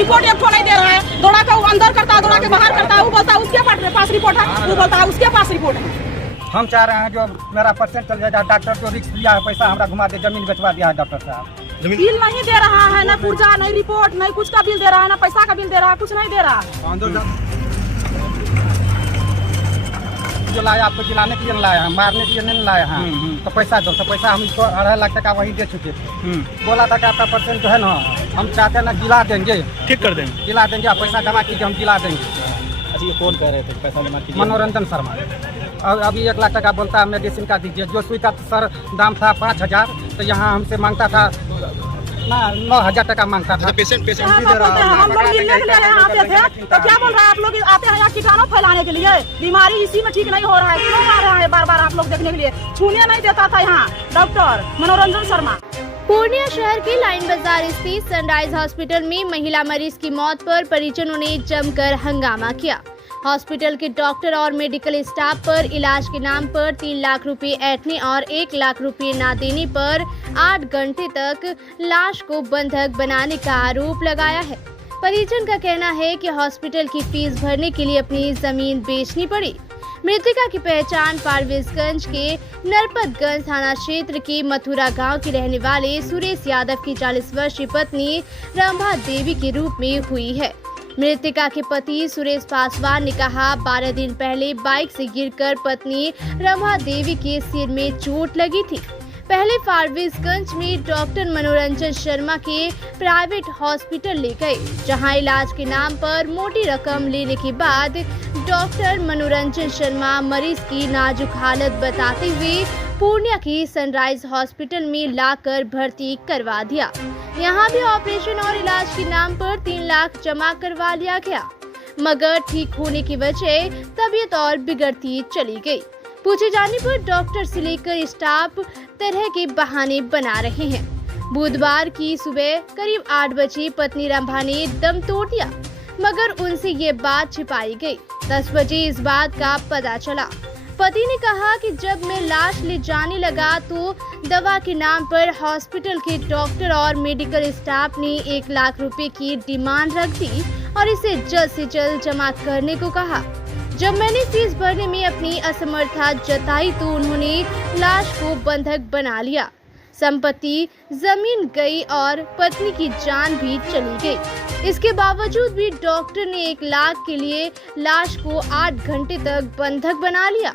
Report एक ठो नहीं दे रहा है। दौड़ा के अंदर करता है, दौड़ा के बाहर करता है। वो बोलता है उसके पास रिपोर्ट है, वो बोलता है उसके पास रिपोर्ट है। हम चाह रहे हैं जो मेरा परसेंट चल जाएगा। डॉक्टर को रिस्क दिया है, पैसा हमारा घुमा दे, जमीन बेचवा दिया है डॉक्टर साहब। बिल नहीं दे रहा है, ना पुर्जा, नहीं रिपोर्ट, नहीं कुछ का बिल दे रहा है, ना पैसा का बिल दे रहा है, कुछ नहीं दे रहा। जो लाया आपको जिलाने के लिए लाया है, मारने के लिए नहीं लाया है। तो पैसा दो, तो पैसा हम इसको 2.5 लाख टका वही दे चुके थे। बोला था कि आपका परसेंट जो है ना हम चाहते हैं ना जिला देंगे, ठीक कर देंगे, जिला देंगे, आप पैसा जमा कीजिए, हम जिला देंगे। अच्छा, ये कौन कह रहे थे पैसा जमा कीजिए? मनोरंजन शर्मा। और अभी 1 लाख टका बोलता है मेडिसिन का दीजिए। जो सुई का सर दाम था 5,000, तो यहाँ हमसे मांगता था 9,000 टका मांगता था। पेशेंट हम लोग मिलने के लिए यहाँ आते थे, तो क्या बोल रहा है आप लोग आते हैं यहाँ कीटाणु फैलाने के लिए? बीमारी इसी में ठीक नहीं हो रहा है, क्यों आ रहा है बार बार आप लोग देखने के लिए? छूने नहीं देता था यहाँ डॉक्टर मनोरंजन शर्मा। पूर्णिया शहर के लाइन बाजार स्थित सनराइज हॉस्पिटल में महिला मरीज की मौत पर परिजनों ने जमकर हंगामा किया। हॉस्पिटल के डॉक्टर और मेडिकल स्टाफ पर इलाज के नाम पर 3 लाख रुपए ऐंठने और 1 लाख रुपए न देने पर 8 घंटे तक लाश को बंधक बनाने का आरोप लगाया है। परिजन का कहना है कि हॉस्पिटल की फीस भरने के लिए अपनी जमीन बेचनी पड़ी। मृतका की पहचान फारबिसगंज के नरपतगंज थाना क्षेत्र के मथुरा गांव के रहने वाले सुरेश यादव की 40 वर्षीय पत्नी रंभा देवी के रूप में हुई है। मृतका के पति सुरेश पासवान ने कहा, 12 दिन पहले बाइक से गिरकर पत्नी रंभा देवी के सिर में चोट लगी थी। पहले फारबिसगंज में डॉक्टर मनोरंजन शर्मा के प्राइवेट हॉस्पिटल ले गए, जहां इलाज के नाम पर मोटी रकम लेने के बाद डॉक्टर मनोरंजन शर्मा मरीज की नाजुक हालत बताते हुए पूर्णिया की सनराइज हॉस्पिटल में लाकर भर्ती करवा दिया। यहां भी ऑपरेशन और इलाज के नाम पर 3 लाख जमा करवा लिया गया, मगर ठीक होने की वजह तबीयत और बिगड़ती चली गई। पूछे जाने पर डॉक्टर से लेकर स्टाफ तरह के बहाने बना रहे हैं। बुधवार की सुबह करीब 8 बजे पत्नी रंभा ने दम तोड़ दिया, मगर उनसे ये बात छिपाई गई। 10 बजे इस बात का पता चला। पति ने कहा कि जब मैं लाश ले जाने लगा तो दवा के नाम पर हॉस्पिटल के डॉक्टर और मेडिकल स्टाफ ने 1 लाख रुपए की डिमांड रख दी और इसे जल्द से जल्द जमा करने को कहा। जब मैंने फीस भरने में अपनी असमर्थता जताई तो उन्होंने लाश को बंधक बना लिया। संपत्ति, जमीन गई और पत्नी की जान भी चली गई। इसके बावजूद भी डॉक्टर ने 1 लाख के लिए लाश को 8 घंटे तक बंधक बना लिया।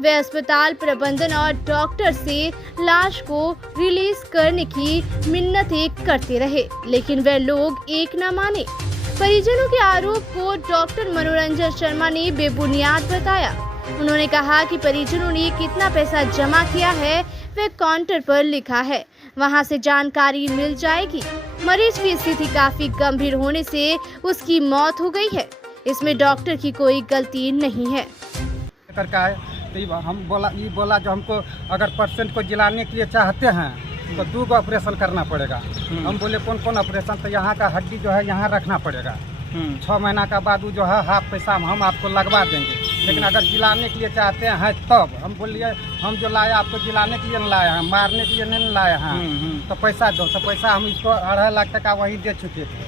वे अस्पताल प्रबंधन और डॉक्टर से लाश को रिलीज करने की मिन्नतें करते रहे, लेकिन वे लोग एक न माने। परिजनों के आरोप को डॉक्टर मनोरंजन शर्मा ने बेबुनियाद बताया। उन्होंने कहा कि परिजनों ने कितना पैसा जमा किया है वह काउंटर पर लिखा है, वहां से जानकारी मिल जाएगी। मरीज की स्थिति काफी गंभीर होने से उसकी मौत हो गई है। इसमें डॉक्टर की कोई गलती नहीं है। तो हम बोला जो हमको अगर परसेंट को जिलाने के लिए चाहते हैं तो 2 को ऑपरेशन करना पड़ेगा। हम बोले कौन कौन ऑपरेशन? तो यहाँ का हड्डी जो है यहाँ रखना पड़ेगा। 6 महीना का बाद वो जो है हाफ पैसा हम आपको लगवा देंगे। लेकिन अगर जिलाने के लिए चाहते हैं तब हम बोलिए हम जो लाया आपको जिलाने के लिए नहीं लाया है, मारने के लिए नहीं लाया है। तो पैसा दो, तो पैसा हम इसको 2.5 लाख टका वही दे चुके थे।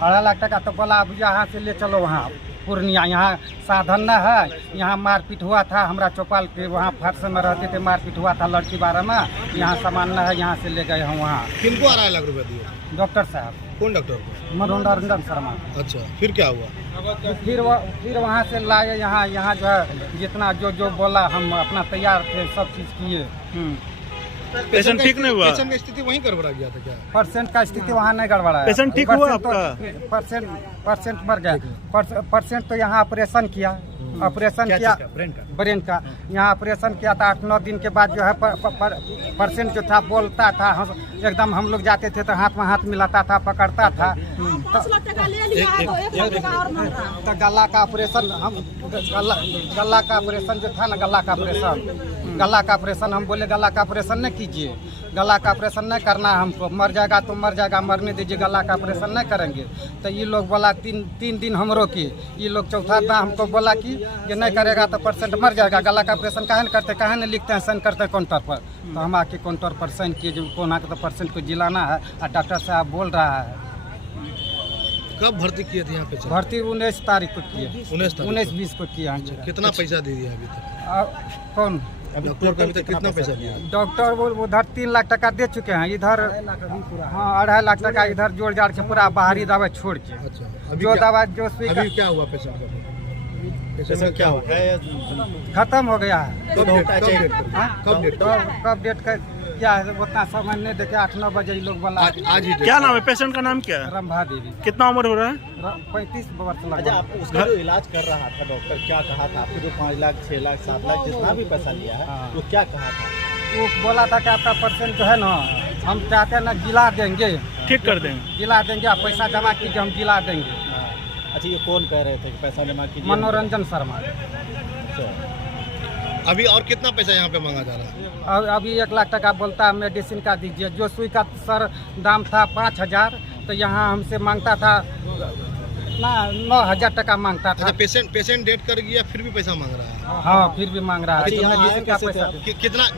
2.5 लाख टका। तो बोला अब यहाँ से ले चलो वहाँ पूर्णिया, यहाँ साधन न है, यहाँ मारपीट हुआ था। हमारा चौपाल के वहाँ फर्श में रहते थे, मारपीट हुआ था लड़की 12 में। यहाँ सामान न है, यहाँ से ले गए हम वहाँ। किनको 2.5 लाख रुपए दिए? डॉक्टर साहब। कौन डॉक्टर? मनोरंजन शर्मा। अच्छा, फिर क्या हुआ? फिर वहाँ से लाए यहाँ जो है जितना जो बोला हम अपना तैयार थे, सब चीज़ किए। पेशेंट ठीक नहीं हुआ? पेशेंट की स्थिति वहीं गड़बड़ा गया था क्या? परसेंट का स्थिति वहाँ नहीं गड़बड़ा है। पेशेंट ठीक हुआ आपका? परसेंट मर गया। परसेंट तो यहाँ ऑपरेशन किया, ब्रेन का यहाँ ऑपरेशन किया था। 8-9 दिन के बाद जो है परसेंट जो था बोलता था, एकदम हम लोग जाते थे तो हाथ में हाथ मिलाता था, पकड़ता था। तो गला का ऑपरेशन गला का ऑपरेशन जो था ना, गला का ऑपरेशन हम बोले गला का ऑपरेशन नहीं कीजिए, गला का ऑपरेशन नहीं करना है हमको, मर जाएगा तो मर जाएगा, मरने दीजिए, गला का ऑपरेशन नहीं करेंगे। तो ये लोग बोला 3 दिन हम रोके। ये लोग चौथा दिन हमको बोला कि ये नहीं करेगा तो परसेंट मर जाएगा, गला का ऑपरेशन काहे नहीं करते, काहे नहीं लिखते हैं, साइन करते हैं काउंटर पर। तो हम आके काउंटर पर साइन किए, जो कोना के तो परसेंट को जिलाना है और डॉक्टर साहब बोल रहा है कब भर्ती किए थे यहाँ पे? भर्ती 19 तारीख को किए, 19 20 को किया। कितना पैसा दे दिया अभी तक? कौन डॉक्टर को अभी तक कितना पैसा दिया? डॉक्टर वो उधर 3 लाख टका दे चुके हैं, इधर हाँ 2.5 लाख टका इधर जोड़ जाड़ के पूरा बाहरी दवाई छोड़ के। अच्छा, जो दवाई जो सुई अभी क्या हुआ पेशेंट का? पेशेंट क्या हुआ? खत्म हो गया है। कब डेट का क्या है उतना समय नहीं देखे, 8-9 बजे ये लोग बोला। आज ही क्या नाम है पेशेंट का? नाम क्या है? रंभा देवी। कितना उम्र हो रहा है? 35 वर्ष अच्छा, लगा। आप उसका जो इलाज कर रहा था डॉक्टर क्या कहा था आपको? जो 5 लाख 6 लाख 7 लाख जितना भी पैसा लिया है वो क्या कहा था? वो बोला था कि आपका पेशेंट जो है ना, हम चाहते हैं ना जिला देंगे, ठीक कर देंगे, जिला देंगे, आप पैसा जमा कीजिए, हम जिला देंगे। अच्छा, ये कौन कह रहे थे कि पैसा जमा कीजिए? मनोरंजन शर्मा। अभी और कितना पैसा यहाँ पे मांगा जा रहा है? और अभी 1 लाख टका बोलता है मेडिसिन का दीजिए। जो सुई का सर दाम था 5,000, तो यहाँ हमसे मांगता था ना 9,000 टका मांगता था। अच्छा, पेशेंट डेट कर गया फिर भी पैसा मांग रहा है? हाँ, फिर भी मांग रहा है। अच्छा, तो यहाँ मेडिसिन आए का कैसे थे पैसा आप?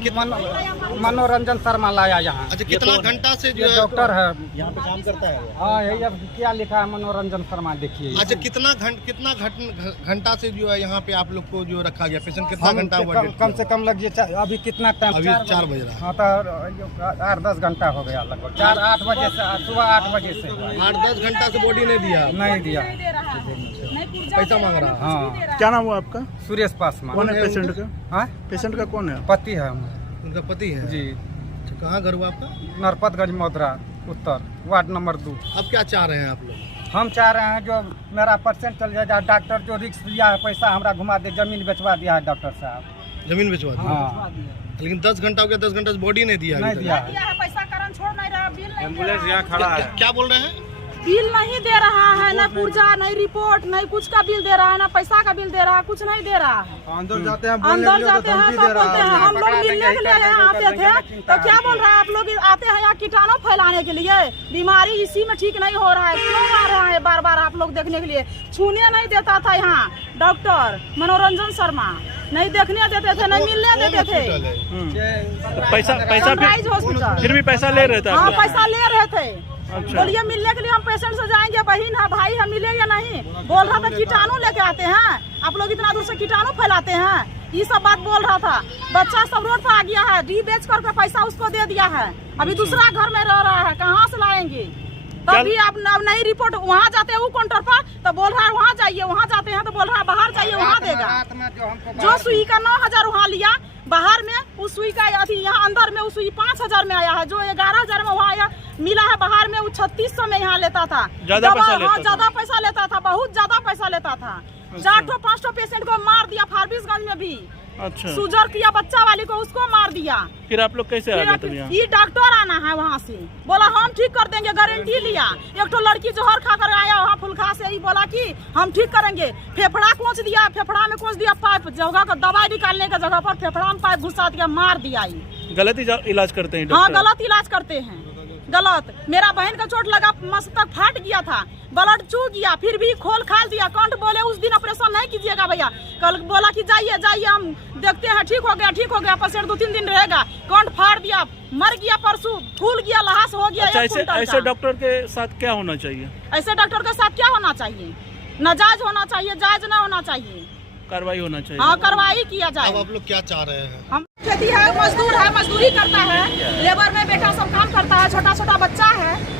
कितना मनोरंजन शर्मा लाया यहाँ। अच्छा, कितना घंटा से जो ये है? डॉक्टर है। यहाँ पे काम करता है वो? हाँ, यही अब क्या लिखा है मनोरंजन शर्मा, देखिए। अच्छा, कितना घंटा से जो है यहाँ पे आप लोग को जो रखा गया? पेशेंट कितना घंटा हुआ? कम से कम लग जाए। अभी कितना टाइम? अभी 4 बज रहा है। हाँ, तो 8-10 घंटा हो गया लगभग। 4-8 बजे से, सुबह 8 बजे से। 8-10 घंटा से बॉडी नहीं दिया? नहीं दिया, पैसा मांग रहा है? हाँ। क्या नाम हुआ आपका? सुरेश पासवान। कौन है पेशेंट का? हाँ, पेशेंट का कौन है? पति है हमारा। उनका पति है जी। अच्छा, कहाँ घर हुआ आपका? नरपतगंज मौदरा उत्तर वार्ड नंबर 2। अब क्या चाह रहे हैं आप लोग? हम चाह रहे हैं जो मेरा परसेंट चल जाएगा, डॉक्टर जो रिस्क लिया है पैसा हमरा घुमा दे। जमीन बेचवा दिया है डॉक्टर साहब। जमीन बेचवा दी? हाँ, लेकिन 10 घंटा हो गया, 10 घंटा से बॉडी नहीं दिया? नहीं दिया। पैसा कारण छोड़ नहीं रहा, बिल नहीं एम्बुलेंस यहाँ खड़ा है। क्या बोल रहे हैं? बिल नहीं दे रहा है, न पुर्जा, नहीं रिपोर्ट, नहीं कुछ का बिल दे रहा है, न पैसा का बिल दे रहा है, कुछ नहीं दे रहा है। अंदर जाते हैं, अंदर जाते हैं तो बोलते हैं हम लोग मिलने के लिए यहाँ आते थे, तो क्या बोल रहा है आप लोग आते हैं यहाँ कीटाणु फैलाने के लिए, बीमारी इसी में ठीक नहीं हो रहा है, क्यों आ रहा है बार बार आप लोग देखने के लिए? छूने नहीं देता था यहाँ डॉक्टर मनोरंजन शर्मा, नहीं देखने देते थे, नहीं मिलने देते थे। पैसा सनराइज हॉस्पिटल फिर भी पैसा ले रहे थे आप हाँ, लोग? पैसा ले रहे थे। अच्छा। बोलिए मिलने के लिए हम पेशेंट से जाएंगे, बहन है भाई है, मिले या नहीं? बोल रहा था कीटाणु लेके आते हैं आप लोग, इतना दूर से कीटाणु फैलाते हैं, ये सब बात बोल रहा था। बच्चा सब रोड पर आ गया है, डी बेच करके पैसा उसको दे दिया है, अभी दूसरा घर में रह रहा है, कहाँ से लाएंगे? तभी आप नई रिपोर्ट वहाँ जाते हैं वो काउंटर पर, तो बोल रहा है वहाँ जाइए, वहाँ जाते हैं तो बोल रहा है बाहर जाइए, वहाँ देगा। जो सुई का 9,000 वहाँ लिया, बाहर में उस सुई का अथी यहाँ अंदर में उस सुई 5,000 में आया है, जो 11,000 में वहाँ आया मिला है, बाहर में वो 3600 में यहाँ लेता था। ज्यादा पैसा लेता था। ज्यादा पैसा लेता था, बहुत ज्यादा पैसा लेता था। 4-5 पेशेंट को मार दिया फारबिसगंज में भी। अच्छा, सुजर किया बच्चा वाली को, उसको मार दिया। फिर आप लोग कैसे आ गए तब यहाँ? ये डॉक्टर आना है वहाँ से, बोला हम ठीक कर देंगे, गारंटी लिया। एक तो लड़की जहर खा कर आया वहाँ फुलखा से, ही बोला कि हम ठीक करेंगे, फेफड़ा कोच दिया, फेफड़ा में कोच दिया पाइप, जगह का दवाई निकालने का जगह पर फेफड़ा में पाइप घुसा दिया, मार दिया। गलत इलाज करते हैं हाँ, डॉक्टर? गलत इलाज करते हैं, गलत। मेरा बहन का चोट लगा, मस्तक फाट गया था, ब्लड चू गया, फिर भी खोल खाल दिया। कंठ बोले उस दिन ऑपरेशन नहीं कीजिएगा भैया, कल बोला कि जाइए जाइए हम देखते हैं, ठीक हो गया, पेशेंट 2-3 दिन रहेगा, कंठ फाड़ दिया, मर गया, परसों फूल गया, लहास हो गया। अच्छा, ऐसे डॉक्टर के साथ क्या होना चाहिए? ऐसे डॉक्टर के साथ क्या होना चाहिए? नाजायज होना चाहिए, जायज न होना चाहिए, कार्रवाई होना चाहिए। हाँ, कार्रवाई किया जाए। अब आप लोग क्या चाह रहे हैं? हम खेती है, मजदूर है, मजदूरी करता है, लेबर में बेटा सब काम करता है, छोटा छोटा बच्चा है।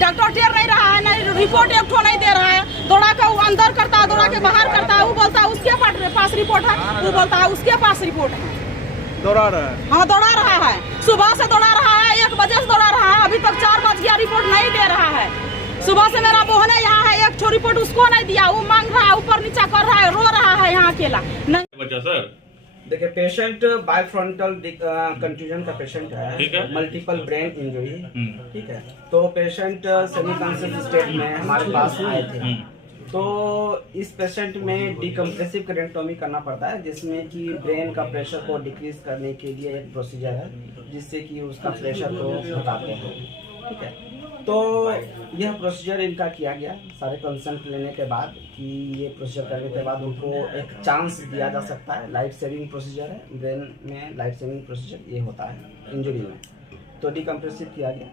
डॉक्टर टेर नहीं रहा है, नहीं रिपोर्ट एक ठो नहीं दे रहा है, दौड़ा के वो अंदर करता है, दौड़ा के बाहर करता है, वो बोलता है उसके पास रिपोर्ट है, वो बोलता है उसके पास रिपोर्ट है। दौड़ा रहा है? हाँ, दौड़ा रहा है, सुबह से दौड़ा रहा है, 1 बजे से दौड़ा रहा है, अभी तक 4 बज गया, रिपोर्ट नहीं दे रहा है। सुबह से मेरा बहन यहाँ है, एक ठो रिपोर्ट उसको नहीं दिया, वो मांग रहा है, ऊपर नीचा कर रहा है, रो रहा है यहाँ अकेला। बच्चा सर देखिए, पेशेंट बायफ्रंटल कंट्यूजन का पेशेंट ठीक है, है। मल्टीपल ब्रेन इंजरी, ठीक है। तो पेशेंट सेमी कॉन्शियस स्टेट में हमारे पास आए थे, तो इस पेशेंट में डिकम्प्रेसिव करेंटोमी करना पड़ता है, जिसमें कि ब्रेन का प्रेशर को डिक्रीज करने के लिए एक प्रोसीजर है, जिससे कि उसका प्रेशर को घटाते हैं, ठीक है। तो यह प्रोसीजर इनका किया गया, सारे कंसल्ट लेने के बाद कि ये प्रोसीजर करने के बाद उनको एक चांस दिया जा सकता है। लाइफ सेविंग प्रोसीजर है, ब्रेन में लाइफ सेविंग प्रोसीजर ये होता है इंजरी में। तो डिकम्प्रेसिव किया गया,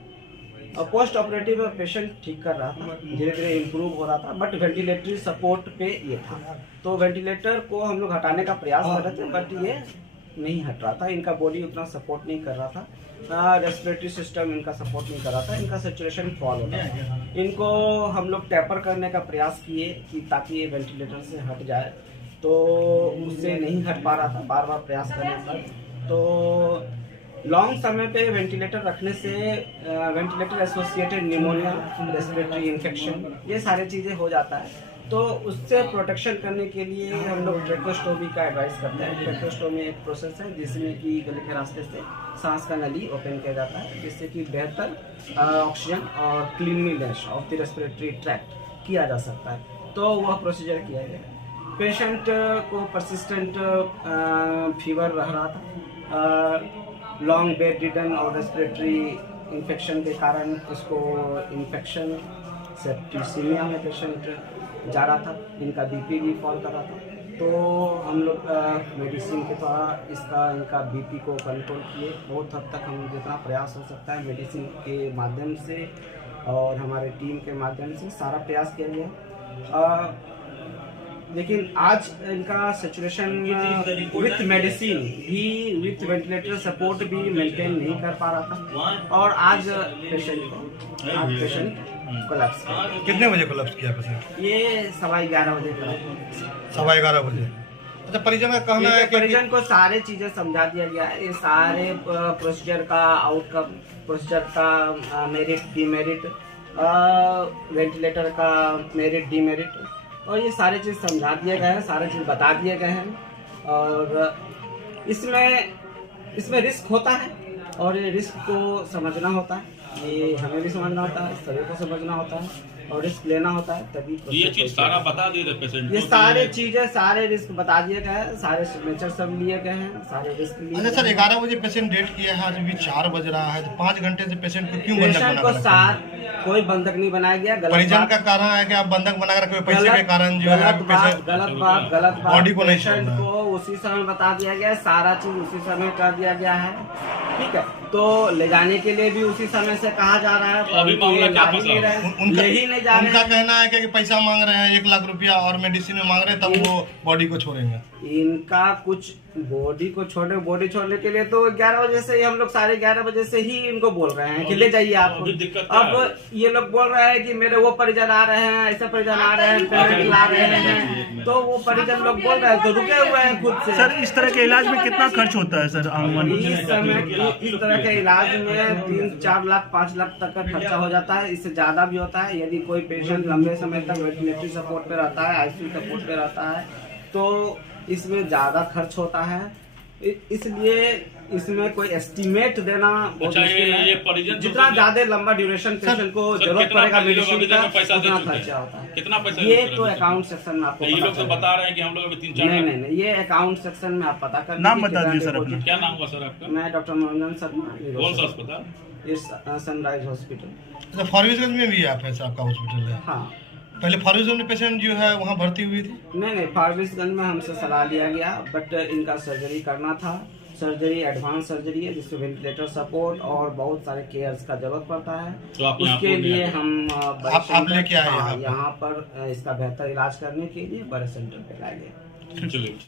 और पोस्ट ऑपरेटिव पेशेंट ठीक कर रहा था, धीरे धीरे इम्प्रूव हो रहा था, बट वेंटिलेटरी सपोर्ट पे ये था। तो वेंटिलेटर को हम लोग हटाने का प्रयास कर रहे थे, बट ये नहीं हट रहा था, इनका बॉडी उतना सपोर्ट नहीं कर रहा था, रेस्पिरेटरी सिस्टम इनका सपोर्ट नहीं कर रहा था, इनका सैचुरेशन फॉल हो रहा था। इनको हम लोग टैपर करने का प्रयास किए कि ताकि ये वेंटिलेटर से हट जाए, तो उससे नहीं हट पा रहा था, बार बार प्रयास करने पर। तो लॉन्ग समय पे वेंटिलेटर रखने से ventilator associated pneumonia, respiratory infection, ये सारी चीज़ें हो जाता है। तो उससे प्रोटेक्शन करने के लिए हम लोग ट्रैकोस्टोमी का एडवाइस करते हैं। ट्रैकोस्टोमी एक प्रोसेस है जिसमें कि गले के रास्ते से सांस का नली ओपन किया जाता है, जिससे कि बेहतर ऑक्सीजन और cleanliness of the respiratory tract किया जा सकता है। तो वह प्रोसीजर किया गया। पेशेंट को परसिस्टेंट फीवर रह रहा था, लॉन्ग बेड रिडन और रेस्पिरेटरी इन्फेक्शन के कारण इसको इन्फेक्शन सेप्टिसीमिया में पेशेंट जा रहा था, इनका बीपी भी फॉल कर रहा था। तो हम लोग मेडिसिन के द्वारा इनका बीपी को कंट्रोल किए। बहुत हद तक हम जितना प्रयास हो सकता है मेडिसिन के माध्यम से और हमारे टीम के माध्यम से सारा प्रयास किया गया। लेकिन आज इनका सिचुएशन विथ मेडिसिन भी, विथ वेंटिलेटर सपोर्ट भी मेंटेन नहीं कर पा रहा था, और आज पेशेंट कोलैप्स किया। कितने बजे कोलैप्स किया पेशेंट? ये 11:15 बजे कोलैप्स। 11:15 बजे। अच्छा, परिजन का कहना है कि परिजन को सारे चीजें समझा दिया गया है, ये सारे प्रोसीजर का आउटकम, प्रोसीजर का मेरिट डीमेरिट, वेंटिलेटर का मेरिट डीमेरिट, और ये सारे चीज़ समझा दिए गए हैं, सारे चीज़ बता दिए गए हैं। और इसमें रिस्क होता है, और ये रिस्क को समझना होता है, ये हमें भी समझना होता है, सभी को समझना होता है, और रिस्क लेना होता है, तभी ये चीज सारा बता दिए थे पेशेंट को। ये सारे चीजें, सारे रिस्क बता दिए गए हैं, सारे सिग्नेचर सब लिए गए हैं, सारे रिस्क लिए। अच्छा सर, 11 बजे पेशेंट डेट किया है, आज भी 4 बज रहा है, तो 5 घंटे से पेशेंट को क्यों बंधक पेशेंट बना को साथ कोई बंधक नहीं बनाया गया। परिजन का कारण है कि आप बंधक बना कर पैसे के कारण जो है गलत बात बॉडी को नहीं पेशेंट छोड़ना। को उसी समय बता दिया गया, सारा चीज उसी समय कर दिया गया है, ठीक है। तो ले जाने के लिए भी उसी समय से कहा जा रहा है, तो अभी मामला क्या फंसा? यही नहीं जा रहे उनका हैं। कहना है कि पैसा मांग रहे हैं 1 लाख रुपया, और मेडिसिन में मांग रहे हैं, तब वो बॉडी को छोड़ेंगे। इनका कुछ बॉडी छोड़ने के लिए तो 11 बजे से ही हम लोग 11:30 बजे से ही इनको बोल रहे हैं कि ले जाइए आप। अब ये लोग बोल रहे हैं कि मेरे वो परिजन आ रहे हैं, ऐसे परिजन आ रहे हैं, पेरेंट ला रहे हैं, तो वो परिजन लोग बोल रहे हैं, तो रुके हुए हैं खुद से। सर, इस तरह के इलाज में कितना खर्च होता है सर आमूमन? इस समय इस तरह के इलाज में 3-4 लाख 5 लाख तक का खर्चा हो जाता है, इससे ज्यादा भी होता है। यदि कोई पेशेंट लंबे समय तक वेंटिलेटरी सपोर्ट पे रहता है, आईसीयू सपोर्ट पे रहता है, तो इसमें ज्यादा खर्च होता है। इसलिए इसमें कोई एस्टिमेट देना बहुत मुश्किल है। जितना ज्यादा लंबा ड्यूरेशन पेशेंट को जरूरत पड़ेगा मेडिसिन का, उतना खर्चा होता है। कितना पैसा? ये तो अकाउंट सेक्शन में आपको ये लोग तो बता रहे हैं कि हम लोग अभी 3-4 नहीं, ये अकाउंट सेक्शन में आप पता कर नाम बता दीजिए सर अपना। क्या नाम हुआ सर आपका? मैं डॉक्टर मनोरंजन शर्मा। कौन सा अस्पताल? इस सनराइज हॉस्पिटल। अच्छा, फारबिसगंज में भी है आपका हॉस्पिटल है? हाँ, पहले फारबिसगंज में पेशेंट जो है वहाँ भर्ती हुई थी? नहीं, फारबिसगंज में हमसे सलाह लिया गया, बट इनका सर्जरी करना था। सर्जरी एडवांस सर्जरी है, जिसमें वेंटिलेटर सपोर्ट और बहुत सारे केयर्स का जरूरत पड़ता है। तो आप उसके लिए हम आप लेके आए यहाँ पर इसका बेहतर इलाज करने के लिए बड़े सेंटर पे लाए गए। चलिए।